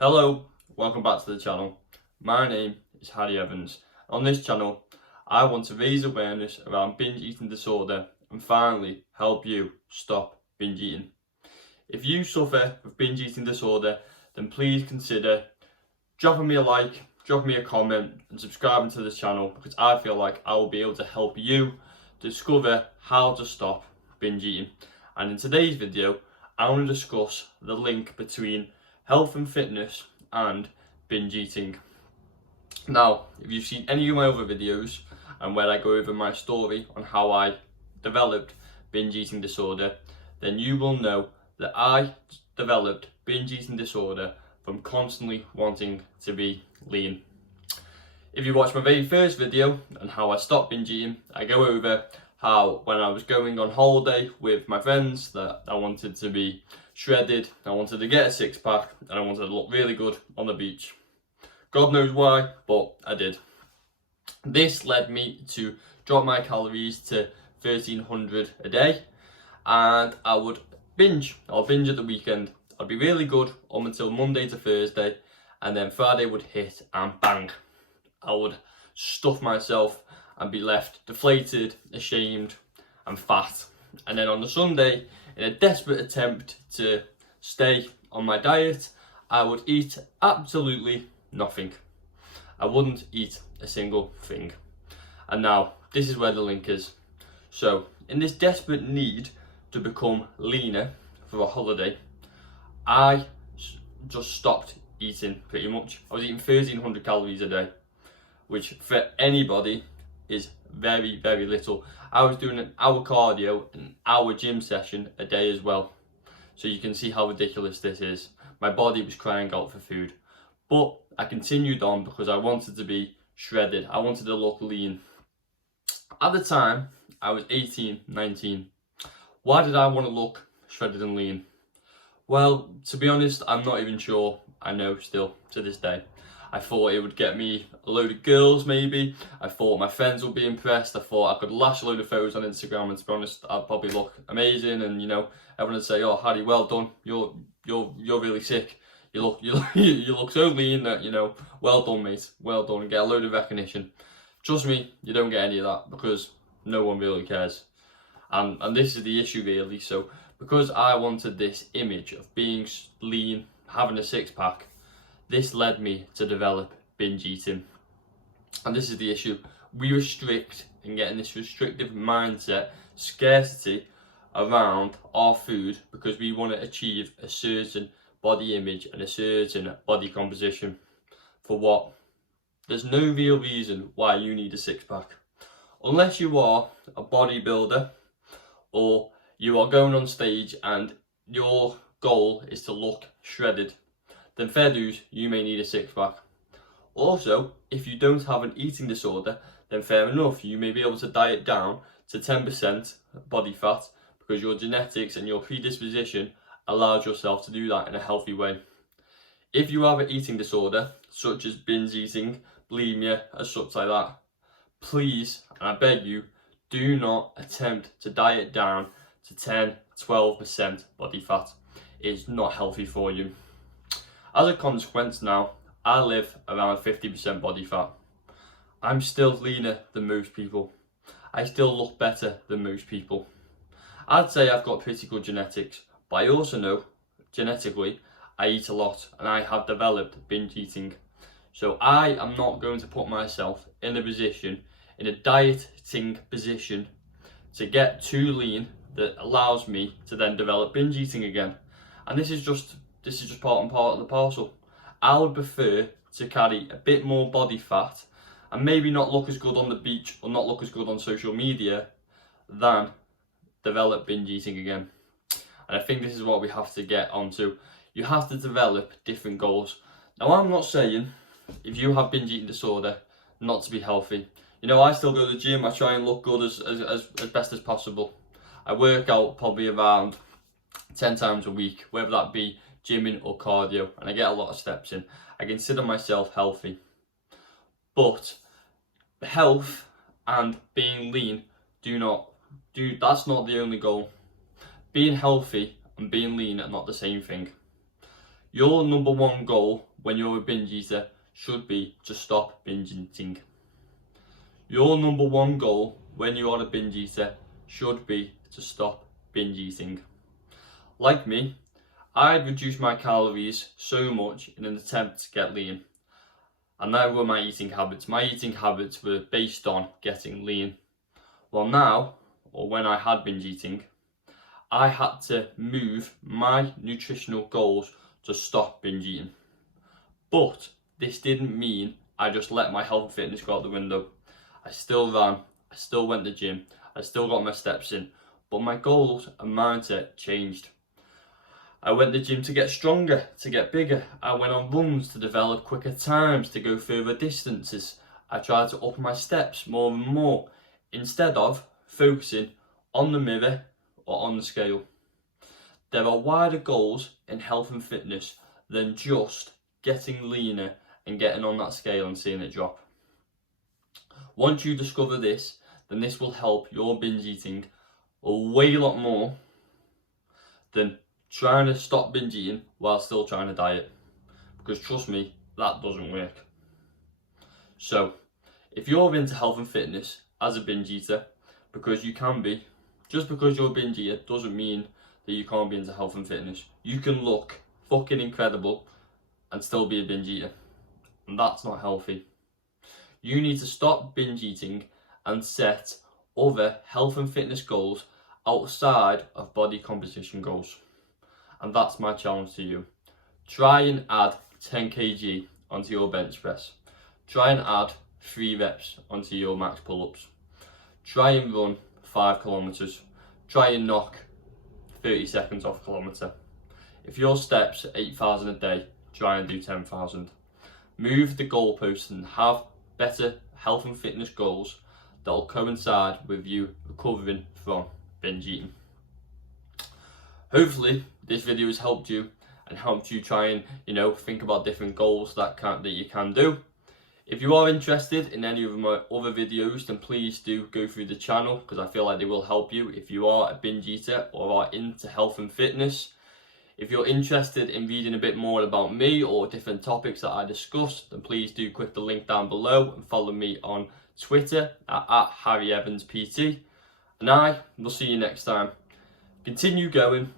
Hello, welcome back to the channel. My name is Harry Evans. On this channel, I want to raise awareness around binge eating disorder and finally help you stop binge eating. If you suffer with binge eating disorder, then please consider dropping me a like, dropping me a comment and subscribing to this channel, because I feel like I will be able to help you discover how to stop binge eating. And in today's video, I want to discuss the link between health and fitness and binge eating. Now, if you've seen any of my other videos and where I go over my story on how I developed binge eating disorder, then you will know that I developed binge eating disorder from constantly wanting to be lean. If you watch my very first video on how I stopped binge eating, I go over how when I was going on holiday with my friends that I wanted to be shredded, I wanted to get a six pack and I wanted to look really good on the beach. God knows why, but I did. This led me to drop my calories to 1300 a day, and I would binge. I'll binge at the weekend. I'd be really good up until Monday to Thursday, and then Friday would hit and bang, I would stuff myself and be left deflated, ashamed and fat. And then on the Sunday, in a desperate attempt to stay on my diet, I would eat absolutely nothing. I wouldn't eat a single thing. And now, this is where the link is. So, in this desperate need to become leaner for a holiday, I just stopped eating pretty much. I was eating 1300 calories a day, which for anybody is very, very little. I was doing an hour cardio, an hour gym session a day as well. So you can see how ridiculous this is. My body was crying out for food. But I continued on because I wanted to be shredded. I wanted to look lean. At the time, I was 18, 19. Why did I want to look shredded and lean? Well, to be honest, I'm not even sure I know still to this day. I thought it would get me a load of girls maybe. I thought my friends would be impressed. I thought I could lash a load of photos on Instagram, and to be honest, I'd probably look amazing, and everyone would say, "Oh, Harry, well done. You're really sick. You look so lean that, well done, mate. Well done," and get a load of recognition. Trust me, you don't get any of that because no one really cares. And this is the issue really. So because I wanted this image of being lean, having a six pack, this led me to develop binge eating. And this is the issue. We restrict and get in this restrictive mindset, scarcity around our food because we want to achieve a certain body image and a certain body composition. For what? There's no real reason why you need a six pack. Unless you are a bodybuilder or you are going on stage and your goal is to look shredded, then fair dues, you may need a six pack. Also, if you don't have an eating disorder, then fair enough, you may be able to diet down to 10% body fat because your genetics and your predisposition allows yourself to do that in a healthy way. If you have an eating disorder, such as binge eating, bulimia, and such like that, please, and I beg you, do not attempt to diet down to 10-12% body fat. It's not healthy for you. As a consequence now, I live around 50% body fat. I'm still leaner than most people. I still look better than most people. I'd say I've got pretty good genetics, but I also know, genetically, I eat a lot and I have developed binge eating. So I am not going to put myself in a dieting position to get too lean that allows me to then develop binge eating again. And this is just part and part of the parcel. I would prefer to carry a bit more body fat and maybe not look as good on the beach or not look as good on social media than develop binge eating again. And I think this is what we have to get onto. You have to develop different goals. Now, I'm not saying if you have binge eating disorder not to be healthy. I still go to the gym. I try and look good as best as possible. I work out probably around 10 times a week, whether that be gymming or cardio, and I get a lot of steps in. I consider myself healthy. But health and being lean that's not the only goal. Being healthy and being lean are not the same thing. Your number one goal when you're a binge eater should be to stop binge eating. Your number one goal when you are a binge eater should be to stop binge eating. Like me, I'd reduced my calories so much in an attempt to get lean. And that were my eating habits. My eating habits were based on getting lean. Well now, or when I had binge eating, I had to move my nutritional goals to stop binge eating. But this didn't mean I just let my health and fitness go out the window. I still ran, I still went to the gym, I still got my steps in, but my goals and mindset changed. I went to the gym to get stronger, to get bigger. I went on runs to develop quicker times, to go further distances. I tried to up my steps more and more, instead of focusing on the mirror or on the scale. There are wider goals in health and fitness than just getting leaner and getting on that scale and seeing it drop. Once you discover this, then this will help your binge eating a way lot more than trying to stop binge eating while still trying to diet. Because trust me, that doesn't work. So, if you're into health and fitness as a binge eater, because you can be, just because you're a binge eater doesn't mean that you can't be into health and fitness. You can look fucking incredible and still be a binge eater. And that's not healthy. You need to stop binge eating and set other health and fitness goals outside of body composition goals. And that's my challenge to you. Try and add 10 kg onto your bench press. Try and add 3 reps onto your max pull-ups. Try and run 5 kilometers. Try and knock 30 seconds off a kilometer. If your steps are 8,000 a day, try and do 10,000. Move the goalposts and have better health and fitness goals that will coincide with you recovering from binge eating. Hopefully this video has helped you and helped you try and think about different goals that you can do. If you are interested in any of my other videos, then please do go through the channel, because I feel like they will help you if you are a binge eater or are into health and fitness. If you're interested in reading a bit more about me or different topics that I discuss, then please do click the link down below and follow me on Twitter at HarryEvansPT. And I will see you next time. Continue going,